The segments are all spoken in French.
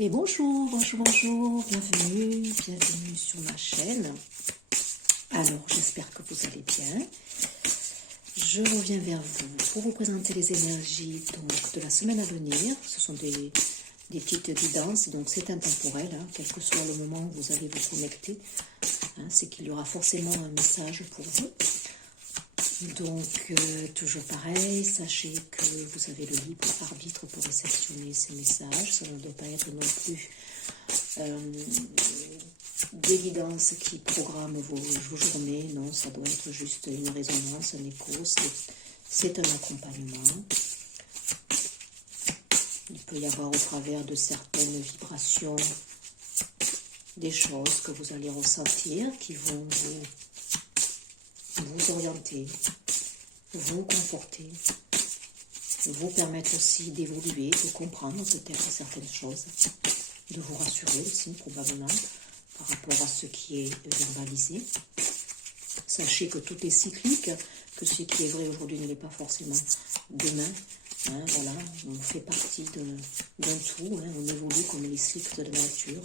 Et bonjour, bienvenue sur ma chaîne. Alors, j'espère que vous allez bien. Je reviens vers vous pour vous présenter les énergies donc, de la semaine à venir. Ce sont des petites guidances, donc c'est intemporel, hein, quel que soit le moment où vous allez vous connecter. Hein, c'est qu'il y aura forcément un message pour vous. Donc, toujours pareil, sachez que vous avez le libre arbitre pour réceptionner ces messages. Ça ne doit pas être non plus des guidances qui programment vos journées. Non, ça doit être juste une résonance, un écho. C'est un accompagnement. Il peut y avoir au travers de certaines vibrations des choses que vous allez ressentir qui vont vous orienter, vous conforter, vous permettre aussi d'évoluer, de comprendre peut-être certaines choses, de vous rassurer aussi probablement par rapport à ce qui est verbalisé. Sachez que tout est cyclique, que ce qui est vrai aujourd'hui ne l'est pas forcément demain. Hein, voilà, on fait partie d'un tout, hein, on évolue comme les cycles de la nature.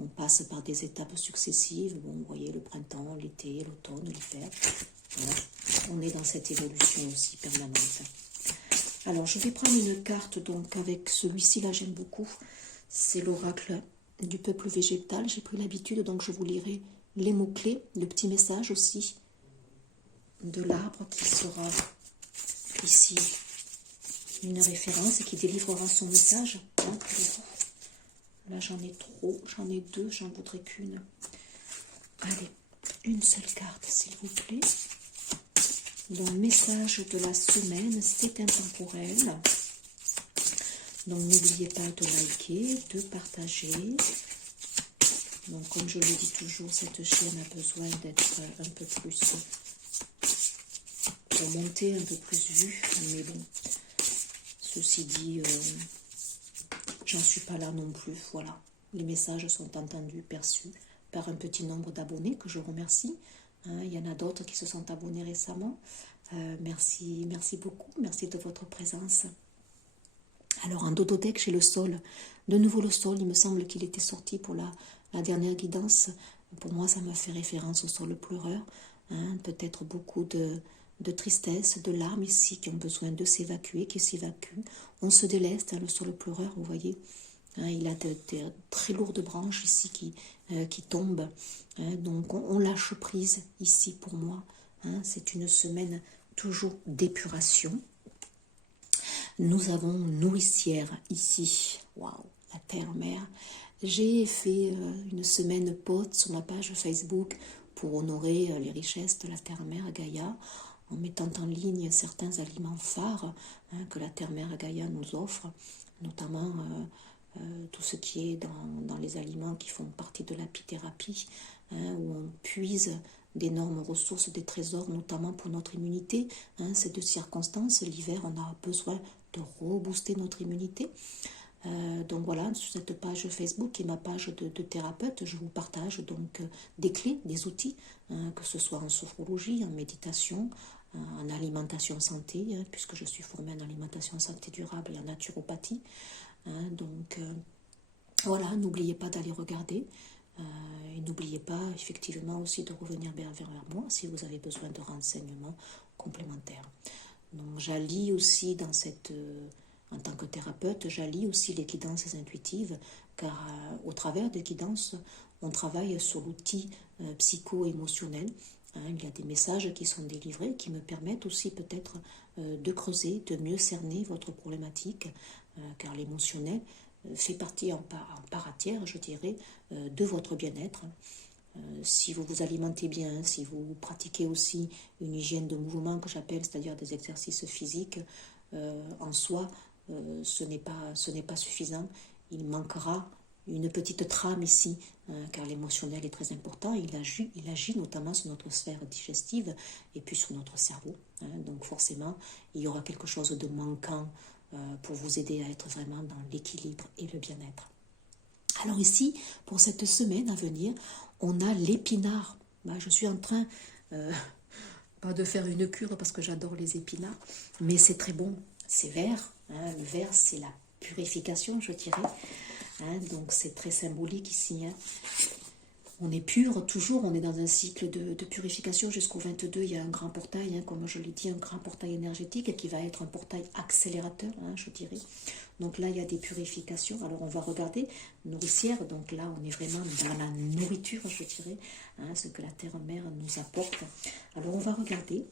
On passe par des étapes successives. Bon, vous voyez, le printemps, l'été, l'automne, l'hiver. Voilà. On est dans cette évolution aussi permanente. Alors, je vais prendre une carte donc avec celui-ci, là, j'aime beaucoup. C'est l'oracle du peuple végétal. J'ai pris l'habitude, donc je vous lirai les mots-clés, le petit message aussi de l'arbre qui sera ici une référence et qui délivrera son message hein, pour vous. Là, j'en ai trop, j'en ai deux, j'en voudrais qu'une. Allez, une seule carte, s'il vous plaît. Donc, message de la semaine, c'est intemporel. Donc, n'oubliez pas de liker, de partager. Donc, comme je le dis toujours, cette chaîne a besoin d'être un peu plus... pour monter un peu plus vue. Mais bon, ceci dit... j'en suis pas là non plus, voilà. Les messages sont entendus, perçus par un petit nombre d'abonnés que je remercie. Hein, il y en a d'autres qui se sont abonnés récemment. Merci beaucoup, merci de votre présence. Alors en dodothèque, j'ai le sol. De nouveau le sol, il me semble qu'il était sorti pour la dernière guidance. Pour moi, ça me fait référence au sol pleureur. Hein, peut-être beaucoup de tristesse, de larmes ici qui ont besoin de s'évacuer, qui s'évacuent. On se déleste, hein, le sol pleureur, vous voyez. Hein, il a de très lourdes branches ici qui tombent. Hein, donc on lâche prise ici pour moi. Hein, c'est une semaine toujours d'épuration. Nous avons nourricière ici. Waouh, la terre-mère. J'ai fait une semaine pote sur ma page Facebook pour honorer les richesses de la terre-mère Gaïa, en mettant en ligne certains aliments phares hein, que la terre-mère Gaïa nous offre, notamment tout ce qui est dans les aliments qui font partie de l'apithérapie, hein, où on puise d'énormes ressources, des trésors, notamment pour notre immunité. Hein, ces deux circonstances, l'hiver, on a besoin de rebooster notre immunité. Donc voilà, sur cette page Facebook qui est ma page de thérapeute, je vous partage donc des clés, des outils, hein, que ce soit en sophrologie, en méditation, en alimentation santé, hein, puisque je suis formée en alimentation santé durable et en naturopathie. Hein, donc voilà, n'oubliez pas d'aller regarder. Et n'oubliez pas effectivement aussi de revenir vers moi si vous avez besoin de renseignements complémentaires. Donc j'allie aussi dans cette... en tant que thérapeute, j'allie aussi les guidances intuitives, car au travers des guidances, on travaille sur l'outil psycho-émotionnel. Hein, il y a des messages qui sont délivrés qui me permettent aussi peut-être de creuser, de mieux cerner votre problématique, car l'émotionnel fait partie en part entière, je dirais, de votre bien-être. Si vous vous alimentez bien, si vous pratiquez aussi une hygiène de mouvement que j'appelle, c'est-à-dire des exercices physiques, en soi, ce n'est pas suffisant. Il manquera une petite trame ici, hein, car l'émotionnel est très important. Il agit notamment sur notre sphère digestive et puis sur notre cerveau. Hein, donc forcément, il y aura quelque chose de manquant pour vous aider à être vraiment dans l'équilibre et le bien-être. Alors ici, pour cette semaine à venir, on a l'épinard. Je suis en train, pas de faire une cure parce que j'adore les épinards, mais c'est très bon. C'est vert. Hein, le vert, c'est la purification, je dirais. Hein, donc c'est très symbolique ici. Hein. On est pur, toujours, on est dans un cycle de purification jusqu'au 22. Il y a un grand portail, hein, comme je l'ai dit, un grand portail énergétique qui va être un portail accélérateur, hein, je dirais. Donc là, il y a des purifications. Alors on va regarder nourricière. Donc là, on est vraiment dans la nourriture, je dirais, hein, ce que la terre-mère nous apporte. Alors on va regarder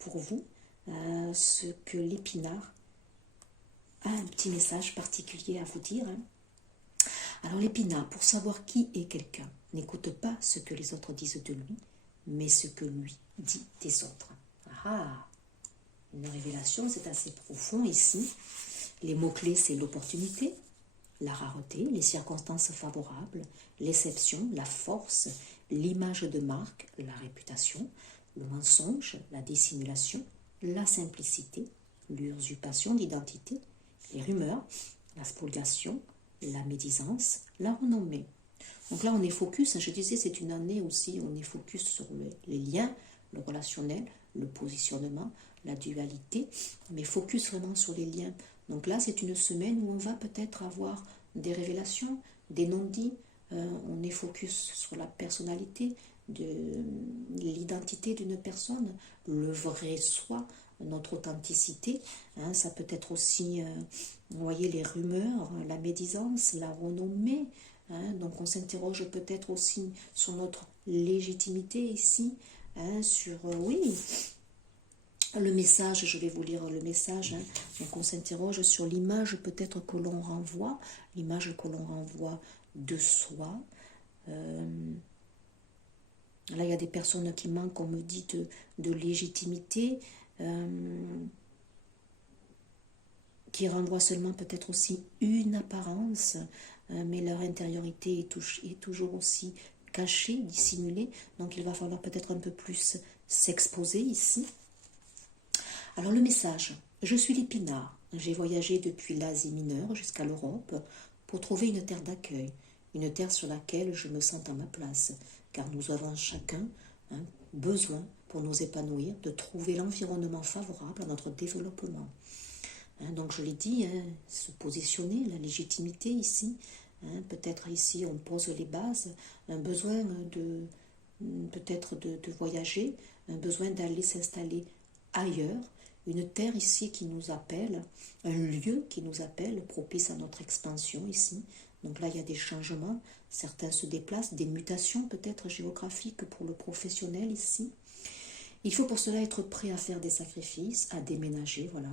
pour vous ce que l'épinard a un petit message particulier à vous dire. Hein. Alors l'épinard, pour savoir qui est quelqu'un, n'écoute pas ce que les autres disent de lui, mais ce que lui dit des autres. Ah, une révélation, c'est assez profond ici. Les mots-clés, c'est l'opportunité, la rareté, les circonstances favorables, l'exception, la force, l'image de marque, la réputation, le mensonge, la dissimulation, la simplicité, l'usurpation d'identité, les rumeurs, la spoliation, la médisance, la renommée. Donc là, on est focus, je disais, c'est une année aussi, on est focus sur les liens, le relationnel, le positionnement, la dualité, mais focus vraiment sur les liens. Donc là, c'est une semaine où on va peut-être avoir des révélations, des non-dits, on est focus sur la personnalité, de l'identité d'une personne, le vrai soi, notre authenticité. Hein, ça peut être aussi, vous voyez, les rumeurs, la médisance, la renommée. Hein, donc on s'interroge peut-être aussi sur notre légitimité ici, hein, sur, oui, le message, je vais vous lire le message. Hein. Donc on s'interroge sur l'image peut-être que l'on renvoie, l'image que l'on renvoie de soi. Là, il y a des personnes qui manquent, on me dit, de légitimité, qui renvoient seulement peut-être aussi une apparence, mais leur intériorité est toujours aussi cachée, dissimulée. Donc il va falloir peut-être un peu plus s'exposer ici. Alors le message, je suis l'épinard, j'ai voyagé depuis l'Asie mineure jusqu'à l'Europe pour trouver une terre d'accueil, une terre sur laquelle je me sens à ma place, car nous avons chacun besoin pour nous épanouir de trouver l'environnement favorable à notre développement. Hein, donc je l'ai dit, hein, se positionner, la légitimité ici, hein, peut-être ici on pose les bases, un besoin de peut-être de voyager, un besoin d'aller s'installer ailleurs, une terre ici qui nous appelle, un lieu qui nous appelle, propice à notre expansion ici. Donc là, il y a des changements, certains se déplacent, des mutations peut-être géographiques pour le professionnel ici. Il faut pour cela être prêt à faire des sacrifices, à déménager, voilà.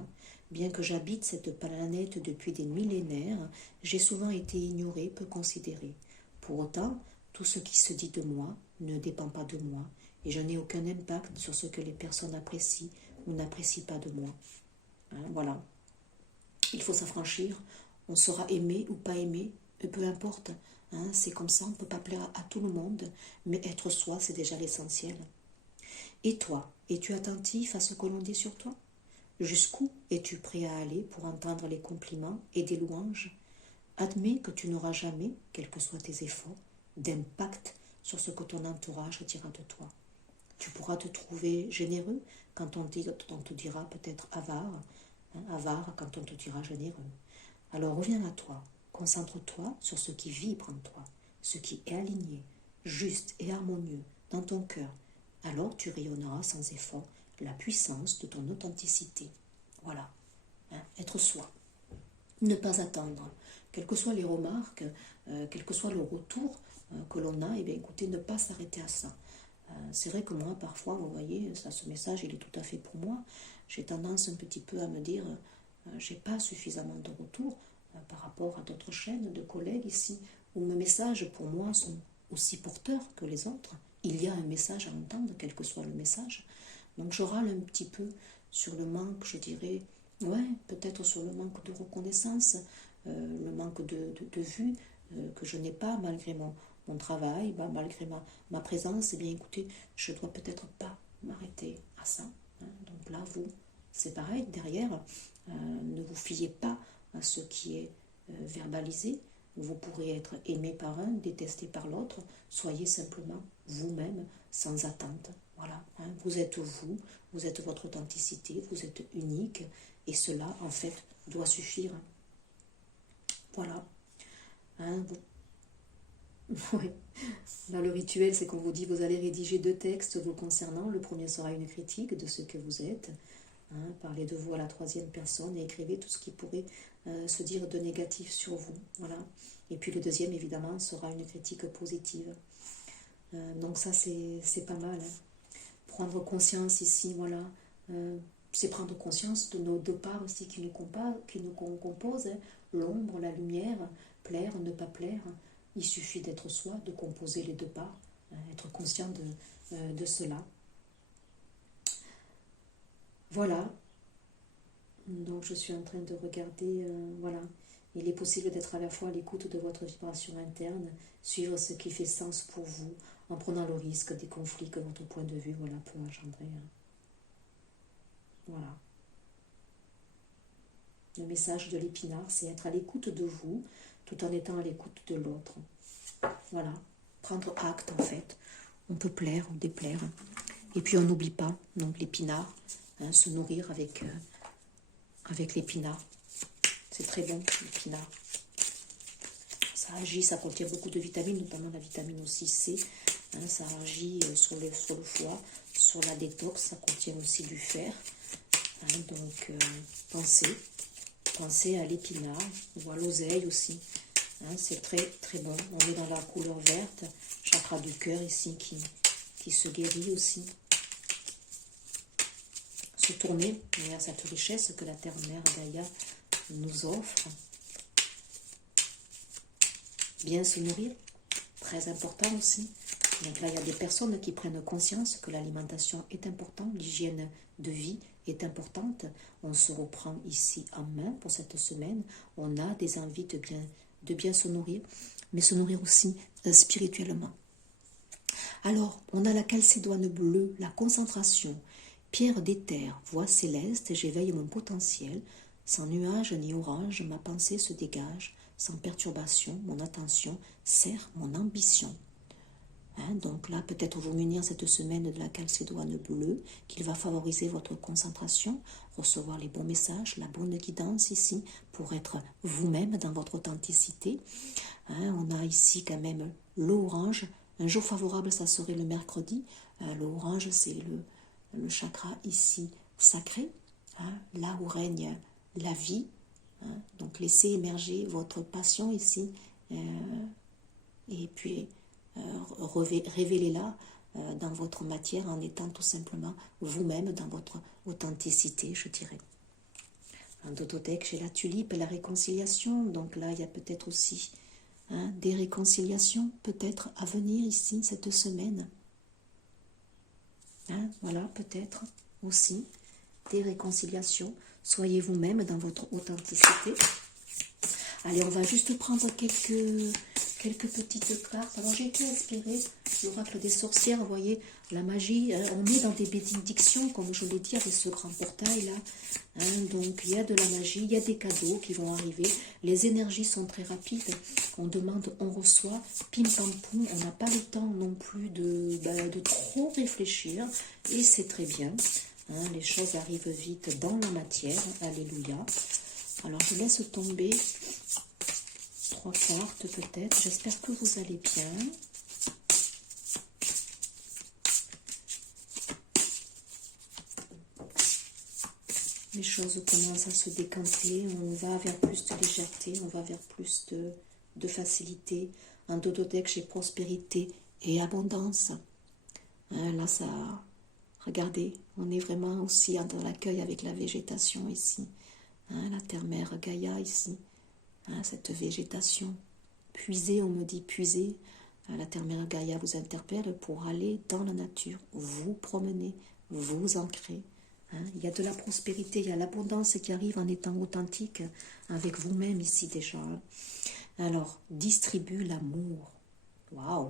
Bien que j'habite cette planète depuis des millénaires, j'ai souvent été ignoré, peu considéré. Pour autant, tout ce qui se dit de moi ne dépend pas de moi, et je n'ai aucun impact sur ce que les personnes apprécient ou n'apprécient pas de moi. Hein, voilà. Il faut s'affranchir, on sera aimé ou pas aimé, peu importe. Hein, c'est comme ça, on ne peut pas plaire à tout le monde, mais être soi, c'est déjà l'essentiel. Et toi, es-tu attentif à ce que l'on dit sur toi? Jusqu'où es-tu prêt à aller pour entendre les compliments et des louanges? Admets que tu n'auras jamais, quels que soient tes efforts, d'impact sur ce que ton entourage dira de toi. Tu pourras te trouver généreux quand on te dira peut-être avare, hein, avare quand on te dira généreux. Alors reviens à toi, concentre-toi sur ce qui vibre en toi, ce qui est aligné, juste et harmonieux dans ton cœur. Alors tu rayonneras sans effort la puissance de ton authenticité. Voilà, hein, être soi. Ne pas attendre, quelles que soient les remarques, quel que soit le retour que l'on a, et bien écoutez, ne pas s'arrêter à ça. C'est vrai que moi, parfois, vous voyez, ça, ce message, il est tout à fait pour moi. J'ai tendance un petit peu à me dire, j'ai pas suffisamment de retour par rapport à d'autres chaînes de collègues ici, où mes messages, pour moi, sont aussi porteurs que les autres. Il y a un message à entendre, quel que soit le message. Donc je râle un petit peu sur le manque, je dirais, ouais, peut-être sur le manque de reconnaissance, le manque de vue que je n'ai pas malgré mon travail, malgré ma présence. Eh bien écoutez, je ne dois peut-être pas m'arrêter à ça. Hein. Donc là, vous, c'est pareil, derrière, ne vous fiez pas à ce qui est verbalisé. Vous pourrez être aimé par un, détesté par l'autre. Soyez simplement vous-même, sans attente. Voilà, hein. Vous êtes votre authenticité, vous êtes unique, et cela, en fait, doit suffire. Voilà. Hein, ouais. Là, le rituel, c'est qu'on vous dit, vous allez rédiger 2 textes vous concernant. Le premier sera une critique de ce que vous êtes. Hein, parlez de vous à la 3e personne et écrivez tout ce qui pourrait se dire de négatif sur vous. Voilà. Et puis le deuxième, évidemment, sera une critique positive. Donc ça, c'est pas mal. Hein. Prendre conscience ici, voilà. C'est prendre conscience de nos 2 parts aussi qui nous composent. Hein. L'ombre, la lumière, plaire, ne pas plaire. Il suffit d'être soi, de composer les 2 parts, hein, être conscient de cela. Voilà. Donc je suis en train de regarder, voilà. Il est possible d'être à la fois à l'écoute de votre vibration interne, suivre ce qui fait sens pour vous, en prenant le risque des conflits que votre point de vue, voilà, peut engendrer. Hein. Voilà. Le message de l'épinard, c'est être à l'écoute de vous, tout en étant à l'écoute de l'autre. Voilà. Prendre acte, en fait. On peut plaire ou déplaire. Et puis on n'oublie pas, donc l'épinard, hein, se nourrir avec l'épinard. C'est très bon, l'épinard. Ça agit, ça contient beaucoup de vitamines, notamment la vitamine aussi C. Hein, ça agit sur le foie, sur la détox, ça contient aussi du fer. Hein, donc, pensez à l'épinard ou à l'oseille aussi. Hein, c'est très très bon. On est dans la couleur verte, chakra du cœur ici qui se guérit aussi. Se tourner vers cette richesse que la Terre-Mère Gaïa nous offre. Bien se nourrir, très important aussi. Donc là, il y a des personnes qui prennent conscience que l'alimentation est importante, l'hygiène de vie est importante. On se reprend ici en main pour cette semaine. On a des envies de bien se nourrir, mais se nourrir aussi spirituellement. Alors, on a la calcédoine bleue, la concentration, pierre d'éther, voix céleste, j'éveille mon potentiel. Sans nuage ni orage, ma pensée se dégage. Sans perturbation, mon attention sert mon ambition. Hein, donc là, peut-être vous munir cette semaine de la calcédoine bleue, qu'il va favoriser votre concentration, recevoir les bons messages, la bonne guidance ici, pour être vous-même dans votre authenticité. Hein, on a ici quand même l'orange. Un jour favorable, ça serait le mercredi. L'orange, c'est le chakra ici sacré, hein, là où règne la vie. Hein, donc laissez émerger votre passion ici et puis révélez-la dans votre matière en étant tout simplement vous-même dans votre authenticité, je dirais. En Dodothèque, j'ai la tulipe, la réconciliation. Donc là, il y a peut-être aussi des réconciliations peut-être à venir ici cette semaine. Hein, voilà, peut-être aussi des réconciliations. Soyez vous-même dans votre authenticité. Allez, on va juste prendre quelques petites cartes. Alors, j'ai été inspirée, l'oracle des sorcières, vous voyez, la magie, on est dans des bénédictions, comme je l'ai dit, avec ce grand portail-là. Hein, donc, il y a de la magie, il y a des cadeaux qui vont arriver. Les énergies sont très rapides. On demande, on reçoit, pim pam poum. On n'a pas le temps non plus de trop réfléchir. Et c'est très bien. Hein, les choses arrivent vite dans la matière. Alléluia. Alors, je laisse tomber 3 cartes peut-être. J'espère que vous allez bien. Les choses commencent à se décanter. On va vers plus de légèreté. On va vers plus de facilité. En Dodothèque, j'ai prospérité et abondance. Hein, là, ça... Regardez, on est vraiment aussi dans l'accueil avec la végétation ici. Hein, la terre-mère Gaïa ici. Hein, cette végétation. Puisez, on me dit puisez. La terre-mère Gaïa vous interpelle pour aller dans la nature, vous promener, vous ancrer. Hein, il y a de la prospérité, il y a l'abondance qui arrive en étant authentique avec vous-même ici déjà. Alors, distribue l'amour. Waouh!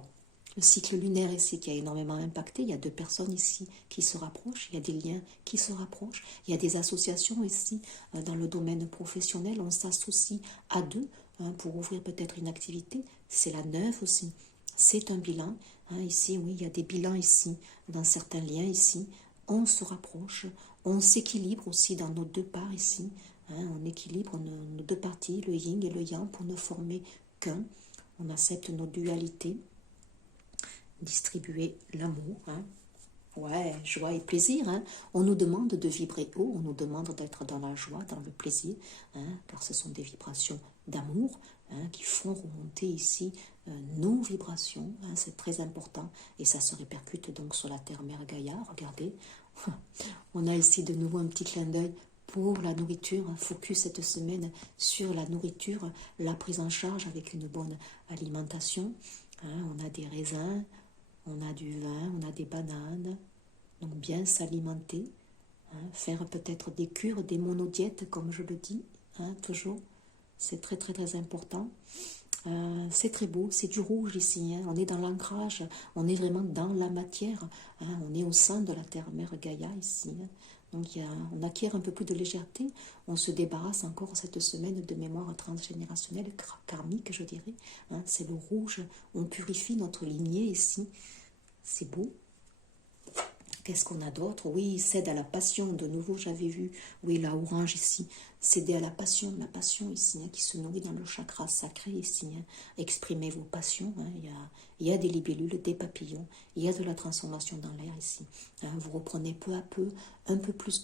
Le cycle lunaire ici qui a énormément impacté. Il y a 2 personnes ici qui se rapprochent. Il y a des liens qui se rapprochent. Il y a des associations ici dans le domaine professionnel. On s'associe à 2 pour ouvrir peut-être une activité. C'est la 9 aussi. C'est un bilan. Hein, ici, oui, il y a des bilans ici dans certains liens ici. On se rapproche. On s'équilibre aussi dans nos 2 parts ici. Hein, on équilibre nos 2 parties, le yin et le yang, pour ne former qu'un. On accepte nos dualités. Distribuer l'amour. Hein. Ouais, joie et plaisir. Hein. On nous demande de vibrer haut, on nous demande d'être dans la joie, dans le plaisir, hein, car ce sont des vibrations d'amour hein, qui font remonter ici nos vibrations. Hein, c'est très important et ça se répercute donc sur la terre-mère Gaïa. Regardez, on a ici de nouveau un petit clin d'œil pour la nourriture. Focus cette semaine sur la nourriture, la prise en charge avec une bonne alimentation. Hein, on a des raisins. On a du vin, on a des bananes, donc bien s'alimenter, hein, faire peut-être des cures, des monodiètes comme je le dis, hein, toujours, c'est très très très important. C'est très beau, c'est du rouge ici, hein, on est dans l'ancrage, on est vraiment dans la matière, hein, on est au sein de la terre-mère Gaïa ici, hein. Donc on acquiert un peu plus de légèreté, on se débarrasse encore cette semaine de mémoire transgénérationnelle, karmique je dirais, hein, c'est le rouge, on purifie notre lignée ici, c'est beau. Qu'est-ce qu'on a d'autre? Oui, cède à la passion, de nouveau j'avais vu, oui la orange ici, céder à la passion ici, hein, qui se nourrit dans le chakra sacré ici, hein. Exprimez vos passions, hein. Il y a des libellules, des papillons, il y a de la transformation dans l'air ici, hein. Vous reprenez peu à peu un peu plus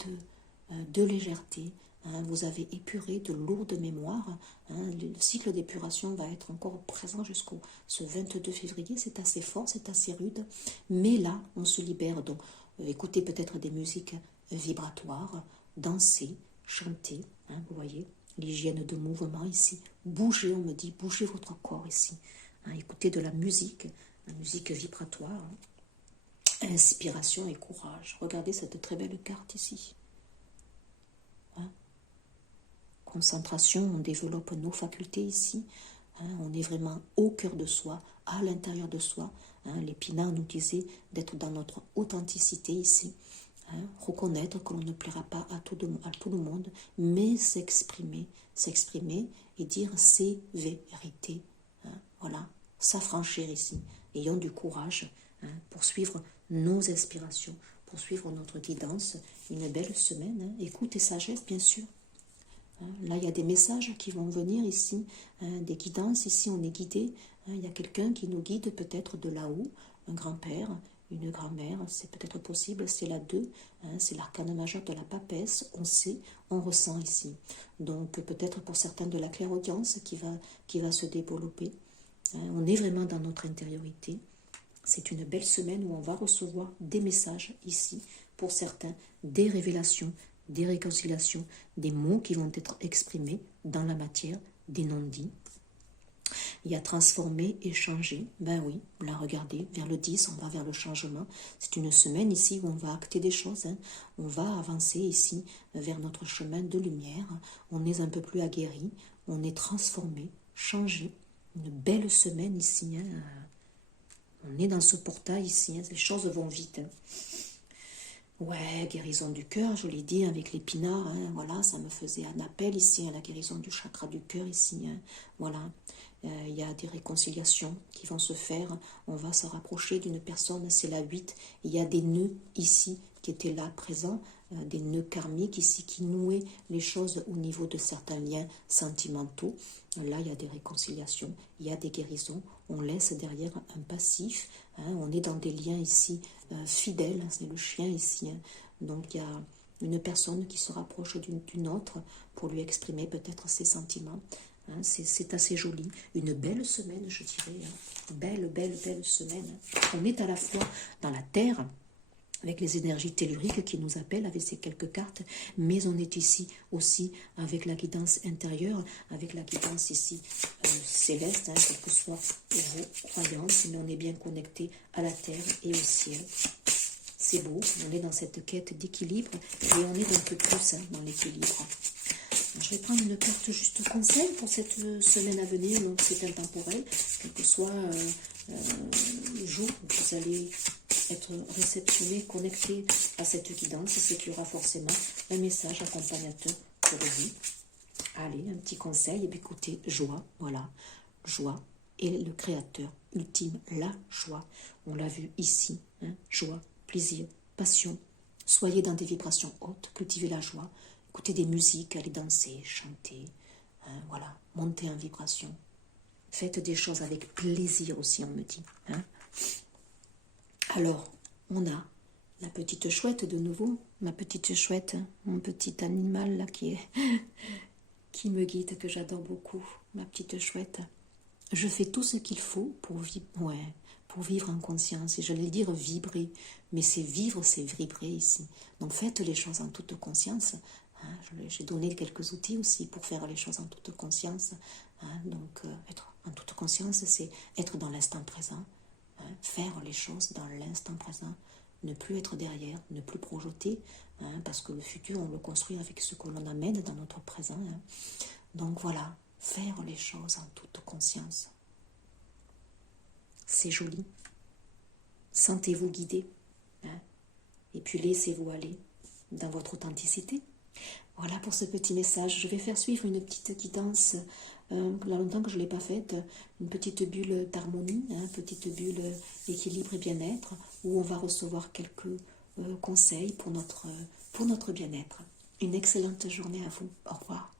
de légèreté, hein. Vous avez épuré de lourdes mémoires, hein. Le cycle d'épuration va être encore présent jusqu'au ce 22 février, c'est assez fort, c'est assez rude, mais là on se libère donc. Écoutez peut-être des musiques vibratoires, danser, chanter, hein, vous voyez, l'hygiène de mouvement ici, bougez, on me dit, bougez votre corps ici, hein, écoutez de la musique vibratoire, hein. Inspiration et courage, regardez cette très belle carte ici, hein. Concentration, on développe nos facultés ici, hein, on est vraiment au cœur de soi, à l'intérieur de soi. Hein, les Pinards nous disaient d'être dans notre authenticité ici, hein, reconnaître que l'on ne plaira pas à tout le monde, mais s'exprimer et dire ses vérités. Hein, voilà, s'affranchir ici, ayons du courage, hein, pour suivre nos inspirations, pour suivre notre guidance. Une belle semaine, hein, écoute et sagesse bien sûr. Là, il y a des messages qui vont venir ici, hein, des guidances. Ici, on est guidé. Hein, il y a quelqu'un qui nous guide peut-être de là-haut, un grand-père, une grand-mère, c'est peut-être possible, c'est la 2, hein, c'est l'arcane majeur de la papesse, on sait, on ressent ici. Donc, peut-être pour certains de la clairaudience qui va se développer. Hein, on est vraiment dans notre intériorité. C'est une belle semaine où on va recevoir des messages ici, pour certains, des révélations, des réconciliations, des mots qui vont être exprimés dans la matière, des non-dits. Il y a transformer et changer. Ben oui, là regardez, vers le 10, on va vers le changement. C'est une semaine ici où on va acter des choses. Hein. On va avancer ici vers notre chemin de lumière. On est un peu plus aguerri, on est transformé, changé. Une belle semaine ici. Hein. On est dans ce portail ici, hein. Les choses vont vite. Hein. Ouais, guérison du cœur, je l'ai dit avec l'épinard, hein, voilà, ça me faisait un appel ici à la guérison du chakra du cœur ici, hein, voilà. Il y a des réconciliations qui vont se faire, on va se rapprocher d'une personne, c'est la 8, il y a des nœuds ici qui étaient là présents, des nœuds karmiques ici qui nouaient les choses au niveau de certains liens sentimentaux. Là, il y a des réconciliations, il y a des guérisons, on laisse derrière un passif, hein, on est dans des liens ici fidèles, c'est le chien ici, hein. Donc il y a une personne qui se rapproche d'une autre pour lui exprimer peut-être ses sentiments. Hein, c'est assez joli, une belle semaine je dirais, hein. Belle semaine. On est à la fois dans la terre, avec les énergies telluriques qui nous appellent avec ces quelques cartes, mais on est ici aussi avec la guidance intérieure, avec la guidance ici céleste, hein, quelles que soient vos croyances, mais on est bien connecté à la terre et au ciel. C'est beau, on est dans cette quête d'équilibre et on est un peu plus, hein, dans l'équilibre. Je vais prendre une carte juste conseil pour cette semaine à venir, donc c'est intemporel, quel que soit le jour où vous allez être réceptionné, connecté à cette guidance, c'est qu'il y aura forcément un message accompagnateur pour vous. Allez, un petit conseil, et bien écoutez, joie, voilà, joie est le créateur ultime, la joie. On l'a vu ici, hein, joie, plaisir, passion. Soyez dans des vibrations hautes, cultivez la joie, écoutez des musiques, allez danser, chanter, hein, voilà, montez en vibration. Faites des choses avec plaisir aussi, on me dit. Hein. Alors, on a la petite chouette de nouveau, ma petite chouette, mon petit animal là qui me guide, que j'adore beaucoup, ma petite chouette. Je fais tout ce qu'il faut pour vivre en conscience. Et j'allais dire vibrer, mais c'est vivre, c'est vibrer ici. Donc faites les choses en toute conscience. Hein. J'ai donné quelques outils aussi pour faire les choses en toute conscience. Hein. Donc être en toute conscience, c'est être dans l'instant présent. Hein. Faire les choses dans l'instant présent. Ne plus être derrière, ne plus projeter. Hein, parce que le futur, on le construit avec ce que l'on amène dans notre présent. Hein. Donc voilà. Faire les choses en toute conscience. C'est joli. Sentez-vous guidé. Hein, et puis laissez-vous aller dans votre authenticité. Voilà pour ce petit message. Je vais faire suivre une petite guidance. Il y a longtemps que je ne l'ai pas faite. Une petite bulle d'harmonie, hein, petite bulle équilibre et bien-être, où on va recevoir quelques conseils pour notre bien-être. Une excellente journée à vous. Au revoir.